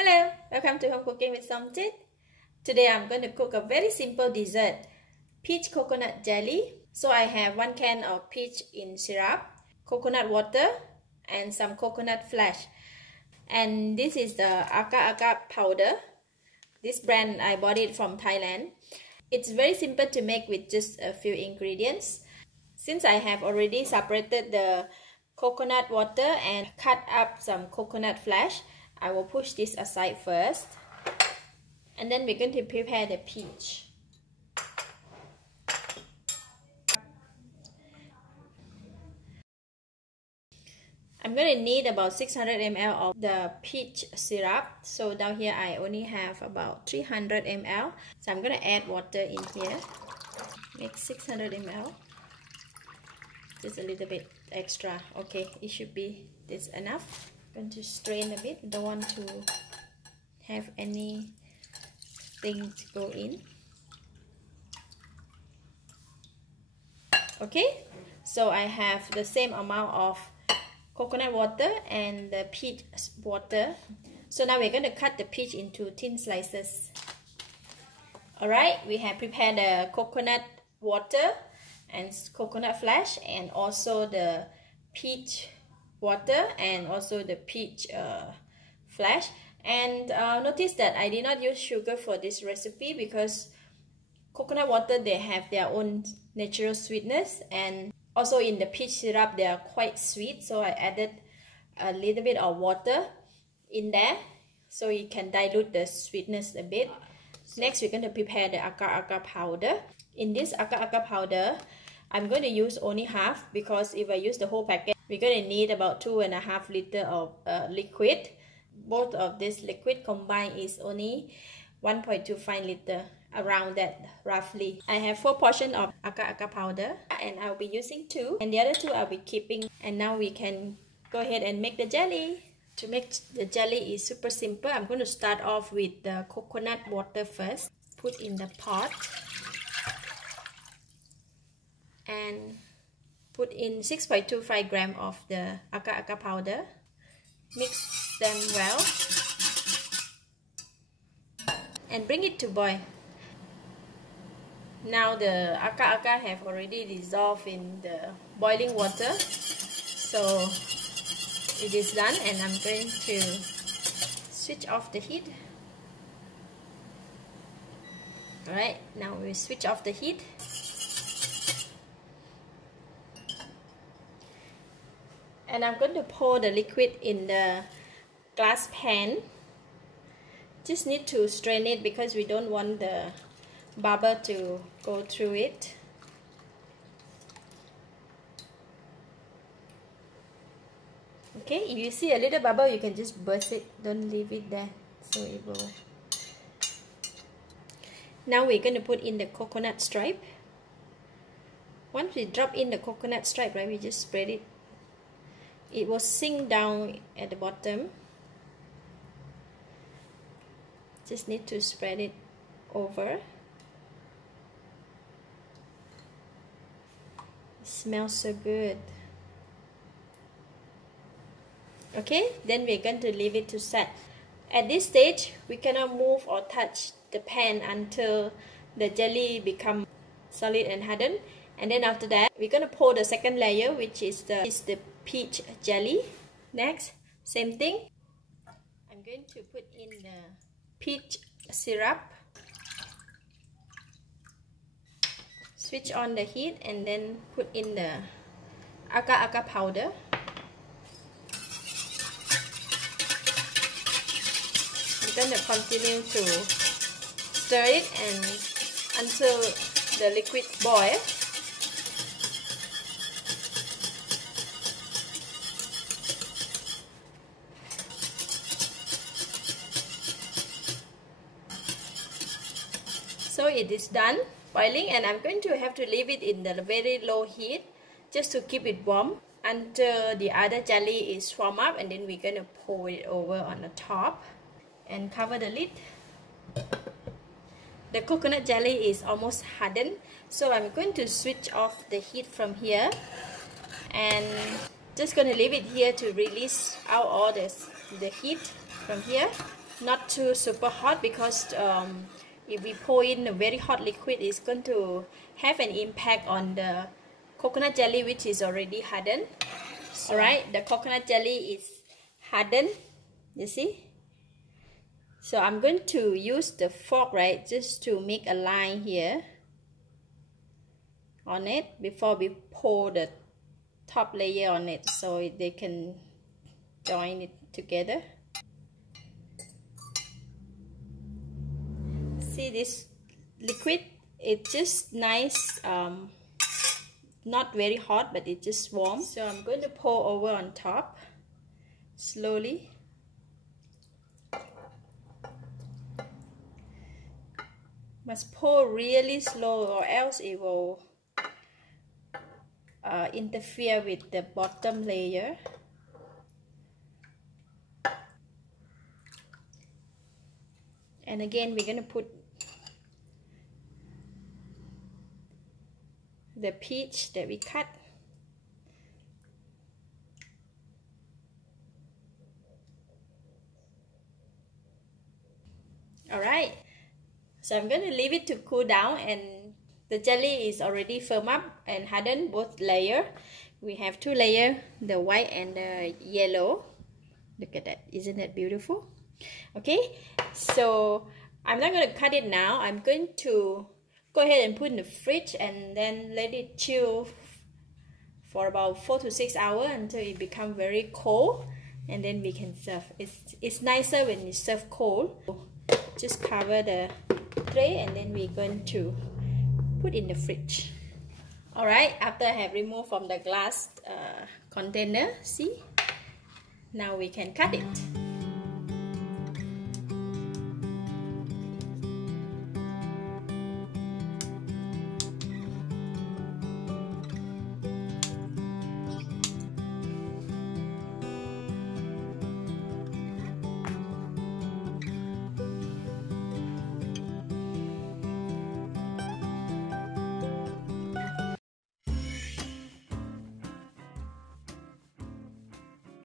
Hello, welcome to Home Cooking with Something. Today I'm going to cook a very simple dessert, peach coconut jelly. So I have 1 can of peach in syrup, coconut water, and some coconut flesh. And this is the Agar-Agar Powder. This brand, I bought it from Thailand. It's very simple to make with just a few ingredients. Since I have already separated the coconut water and cut up some coconut flesh, I will push this aside first. And then we're going to prepare the peach. I'm going to need about 600 ml of the peach syrup. So down here I only have about 300 ml. So I'm going to add water in here. Make 600 ml. Just a little bit extra. Okay, it should be this enough. I'm going to strain a bit. Don't want to have anything to go in. Okay, so I have the same amount of coconut water and the peach water. So now we're going to cut the peach into thin slices. Alright, we have prepared the coconut water and coconut flesh, and also the peach water and also the peach flesh. And notice that I did not use sugar for this recipe because coconut water, they have their own natural sweetness, and also in the peach syrup they are quite sweet, so I added a little bit of water in there so you can dilute the sweetness a bit. Next we're going to prepare the agar-agar powder. In this agar-agar powder, I'm going to use only half, because if I use the whole packet, we're going to need about 2.5 liters of liquid. Both of this liquid combined is only 1.25 liters, around that roughly. I have 4 portions of agar-agar powder, and I'll be using 2, and the other 2 I'll be keeping. And now we can go ahead and make the jelly. To make the jelly is super simple. I'm going to start off with the coconut water first. Put in the pot and put in 6.25 grams of the agar-agar powder. Mix them well and bring it to boil. Now the agar-agar have already dissolved in the boiling water, so it is done, and I'm going to switch off the heat. Alright, now we switch off the heat. And I'm going to pour the liquid in the glass pan. Just need to strain it because we don't want the bubble to go through it. Okay, if you see a little bubble, you can just burst it. Don't leave it there, so it will. Now we're going to put in the coconut stripe. Once we drop in the coconut stripe, right, we just spread it. It will sink down at the bottom. Just need to spread it over. It smells so good. Okay, then we're going to leave it to set. At this stage, we cannot move or touch the pan until the jelly becomes solid and hardened. And then after that, we're going to pour the second layer, which is the peach jelly. Next, same thing. I'm going to put in the peach syrup. Switch on the heat and then put in the agar-agar powder. We're going to continue to stir it and until the liquid boils. So it is done boiling, and I'm going to have to leave it in the very low heat just to keep it warm until the other jelly is warm up, and then we're going to pour it over on the top and cover the lid. The coconut jelly is almost hardened, so I'm going to switch off the heat from here and just going to leave it here to release out all the heat from here. not too super hot, because if we pour in a very hot liquid, it's going to have an impact on the coconut jelly, which is already hardened. Alright, the coconut jelly is hardened, you see. So I'm going to use the fork, right, just to make a line here on it before we pour the top layer on it, so they can join it together. See this liquid? It's just nice, not very hot, but it's just warm. So I'm going to pour over on top slowly. Must pour really slow, or else it will interfere with the bottom layer. And again, we're going to put the peach that we cut. Alright, so I'm going to leave it to cool down, and the jelly is already firm up and hardened, both layer. We have two layers, the white and the yellow. Look at that, isn't that beautiful? Okay, so I'm not going to cut it now. I'm going to go ahead and put in the fridge and then let it chill for about 4 to 6 hours until it becomes very cold, and then we can serve. It's nicer when you serve cold. Just cover the tray, and then we're going to put in the fridge. Alright, after I have removed from the glass container, see, now we can cut it.